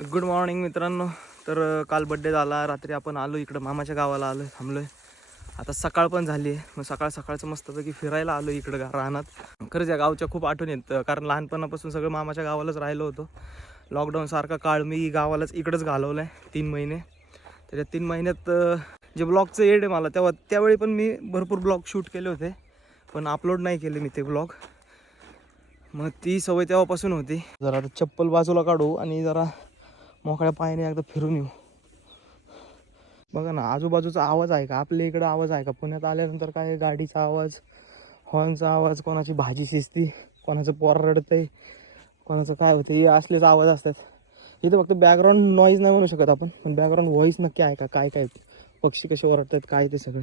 Good morning मित्रांनो. तर काल बड्डे झाला, रात्री आपण आलो इकडं मामाच्या गावाला आलो, थांबलो आहे. आता सकाळ पण झाली आहे, मग सकाळचं मस्तपैकी फिरायला आलो इकडं रानात. खरंच या गावच्या खूप आठवण येतं, कारण लहानपणापासून सगळं मामाच्या गावालाच राहिलो होतो. लॉकडाऊनसारखा काळ मी गावालाच इकडंच घालवला आहे 3 महिने. त्याच्या 3 महिन्यात जे ब्लॉगचं एड आहे मला त्यावेळी पण मी भरपूर ब्लॉग शूट केले होते, पण अपलोड नाही केले मी ते ब्लॉग. मग ती सवय तेव्हापासून होती. जरा आता चप्पल बाजूला काढू आणि जरा मोकळ्या पायाने एकदा फिरून येऊ. बघा ना, आजूबाजूचा आवाज आहे का? आपल्या इकडं आवाज आहे का? पुण्यात आल्यानंतर काय गाडीचा आवाज, हॉर्नचा आवाज, कोणाची भाजी शिजती, कोणाचं पोर रडतंय, कोणाचं काय होतं, हे असलेच आवाज असतात. इथं फक्त बॅकग्राऊंड नॉईज नाही म्हणू शकत आपण, पण बॅकग्राऊंड व्हॉईस नक्की आहे का? काय काय पक्षी कसे ओरडतात काय ते सगळं.